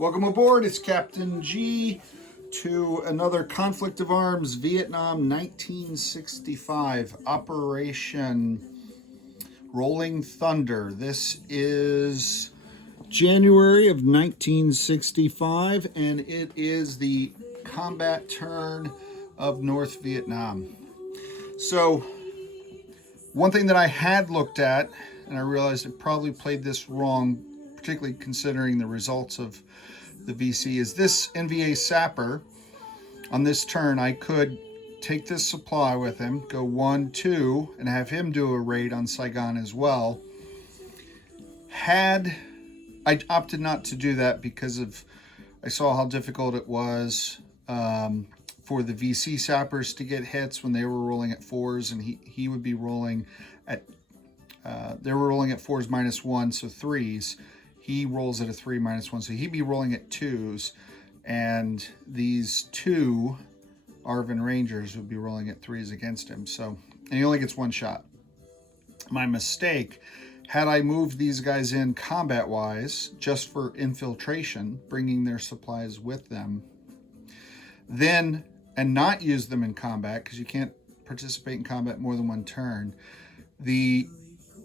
Welcome aboard, it's Captain G to another Conflict of Arms Vietnam 1965 Operation Rolling Thunder. This is January of 1965 and it is the combat turn of North Vietnam. So one thing that I had looked at, and I realized I probably played this wrong, particularly considering the results of the VC, is this NVA sapper. On this turn, I could take this supply with him, go 1, 2, and have him do a raid on Saigon as well. I opted not to do that because I saw how difficult it was for the VC sappers to get hits when they were rolling at 4s, and he would be rolling at they were rolling at 4s -1, so 3s. He rolls at a 3 -1, so he'd be rolling at 2s, and these two ARVN Rangers would be rolling at 3s against him. So, and he only gets one shot. My mistake, had I moved these guys in combat-wise just for infiltration, bringing their supplies with them, then, and not use them in combat, because you can't participate in combat more than one turn, the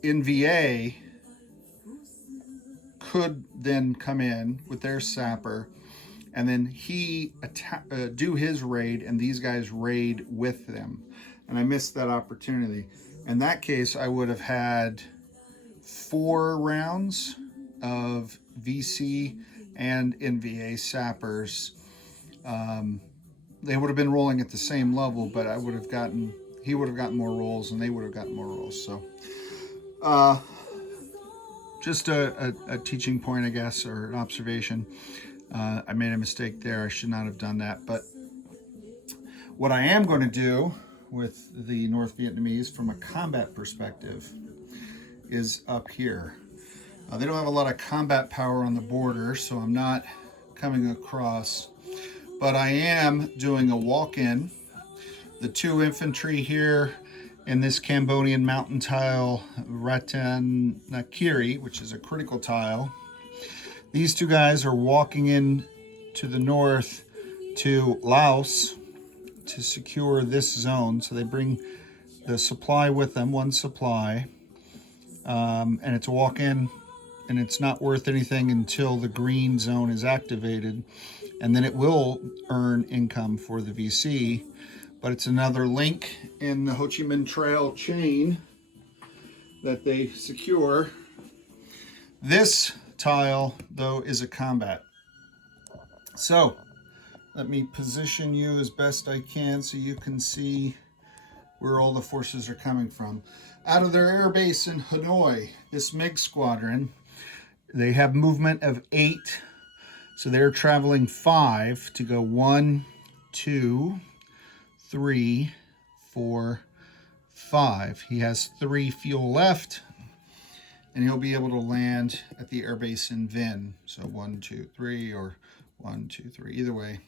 NVA could then come in with their sapper, and then he do his raid, and these guys raid with them. And I missed that opportunity. In that case, I would have had 4 rounds of VC and NVA sappers. They would have been rolling at the same level, but he would have gotten more rolls, and they would have gotten more rolls. So, just a teaching point, I guess, or an observation. I made a mistake there. I should not have done that. But what I am going to do with the North Vietnamese from a combat perspective is up here. They don't have a lot of combat power on the border, so I'm not coming across. But I am doing a walk-in. The 2 infantry here in this Cambodian mountain tile, Ratanakiri, which is a critical tile. These 2 guys are walking in to the north to Laos to secure this zone. So they bring the supply with them, 1 supply, and it's a walk-in, and it's not worth anything until the green zone is activated, and then it will earn income for the VC. But it's another link in the Ho Chi Minh Trail chain that they secure. This tile, though, is a combat. So let me position you as best I can so you can see where all the forces are coming from. Out of their air base in Hanoi, this MiG squadron, they have movement of 8. So they're traveling 5 to go 1, 2, 3, 4, 5. He has 3 fuel left, and he'll be able to land at the airbase in Vinh. So 1, 2, 3, or 1, 2, 3, either way.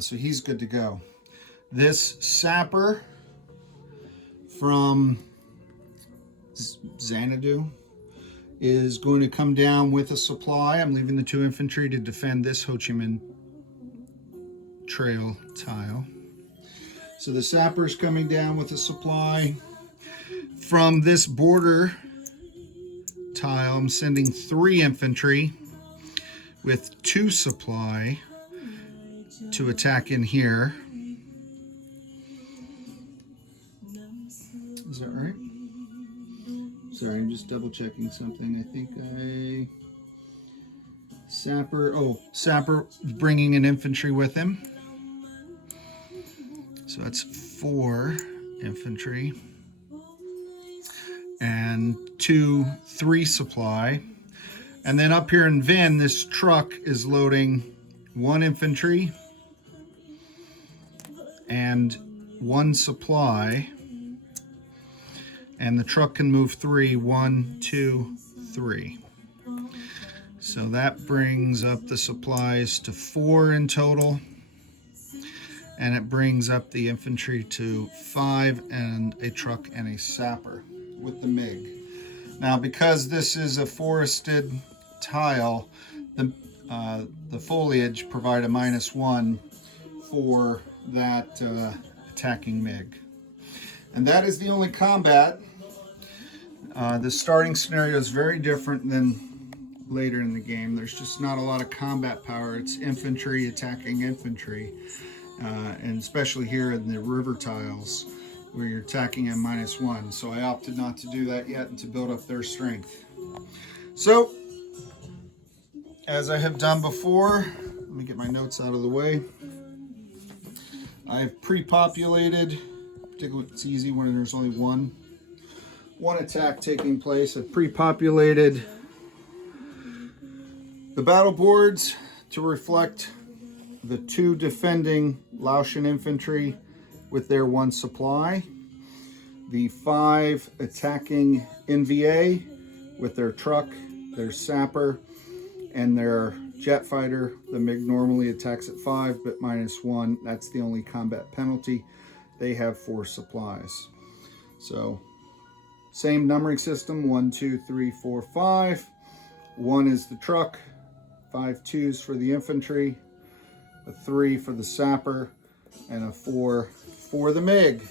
So he's good to go. This sapper from Xanadu is going to come down with a supply. I'm leaving the 2 infantry to defend this Ho Chi Minh Trail tile. So the sapper's coming down with a supply. From this border tile, I'm sending 3 infantry with 2 supply to attack in here. Is that right? Sorry, I'm just double checking something. I think Sapper bringing an infantry with him. So that's 4 infantry and 3 supply. And then up here in Vinh, this truck is loading 1 infantry and 1 supply. And the truck can move 3, 1, 2, 3. So that brings up the supplies to 4 in total. And it brings up the infantry to 5, and a truck and a sapper with the MiG. Now, because this is a forested tile, the foliage provide a -1 for that attacking MiG. And that is the only combat. The starting scenario is very different than later in the game. There's just not a lot of combat power. It's infantry attacking infantry, and especially here in the river tiles where you're attacking at -1. So I opted not to do that yet and to build up their strength. So, as I have done before, let me get my notes out of the way. I've pre-populated, particularly it's easy when there's only one attack taking place. I've pre-populated the battle boards to reflect the 2 defending Laotian infantry with their 1 supply, the 5 attacking NVA with their truck, their sapper, and their jet fighter. The MiG normally attacks at 5, but -1. That's the only combat penalty. They have 4 supplies. So, same numbering system, 1, 2, 3, 4, 5. 1 is the truck, 5 2s for the infantry, a 3 for the sapper, and a 4 for the MiG.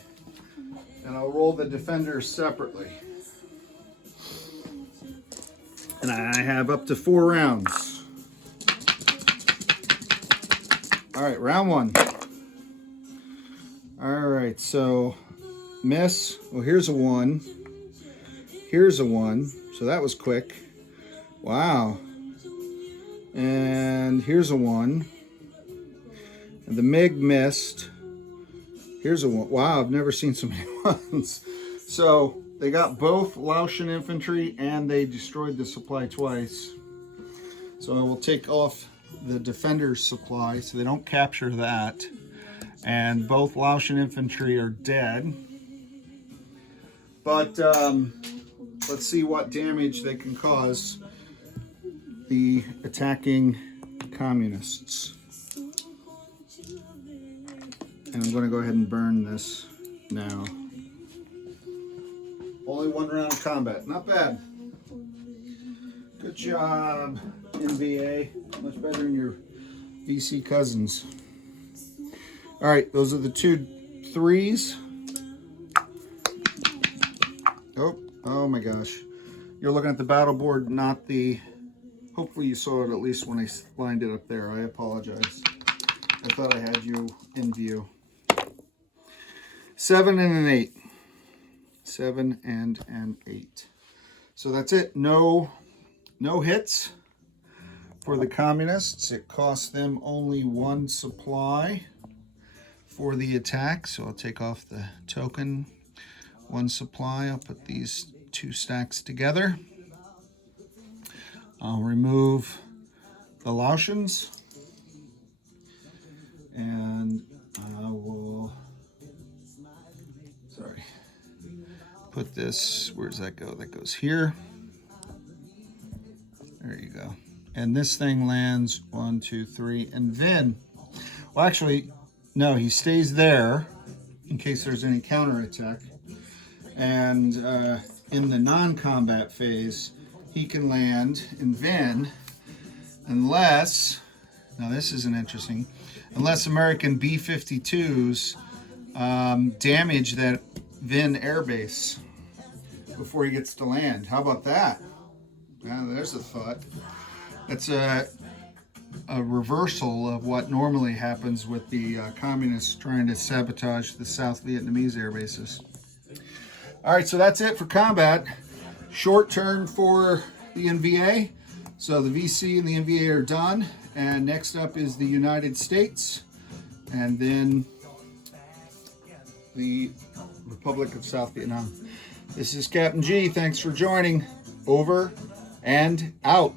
And I'll roll the defenders separately. And I have up to 4 rounds. All right, round 1. All right, so miss. Well, here's a 1. Here's a 1. So that was quick. Wow. And here's a 1. And the MiG missed. Here's a 1. Wow, I've never seen so many 1s. So they got both Laotian infantry and they destroyed the supply twice. So I will take off the defender's supply so they don't capture that. And both Laotian infantry are dead. But let's see what damage they can cause the attacking communists. And I'm going to go ahead and burn this now. Only 1 round of combat. Not bad. Good job, NVA. Much better than your VC cousins. All right, those are the 2 3s. Oh my gosh. You're looking at the battle board, not the... Hopefully you saw it at least when I lined it up there. I apologize. I thought I had you in view. 7 and an 8. 7 and an 8. So that's it. No hits for the communists. It cost them only 1 supply for the attack. So I'll take off the token. 1 supply. I'll put these 2 stacks together. I'll remove the Laotians. And I will... put this, where does that go? That goes here. There you go. And this thing lands 1, 2, 3, and then, well, actually, no, he stays there in case there's any counterattack. And in the non-combat phase, he can land in Vinh unless, now this isn't interesting, unless American B-52s damage that Vinh airbase before he gets to land. How about that? Now, there's a thought. That's a reversal of what normally happens with the communists trying to sabotage the South Vietnamese air bases. All right, so that's it for combat. Short turn for the NVA. So the VC and the NVA are done. And next up is the United States. And then the Republic of South Vietnam. This is Captain G. Thanks for joining. Over and out.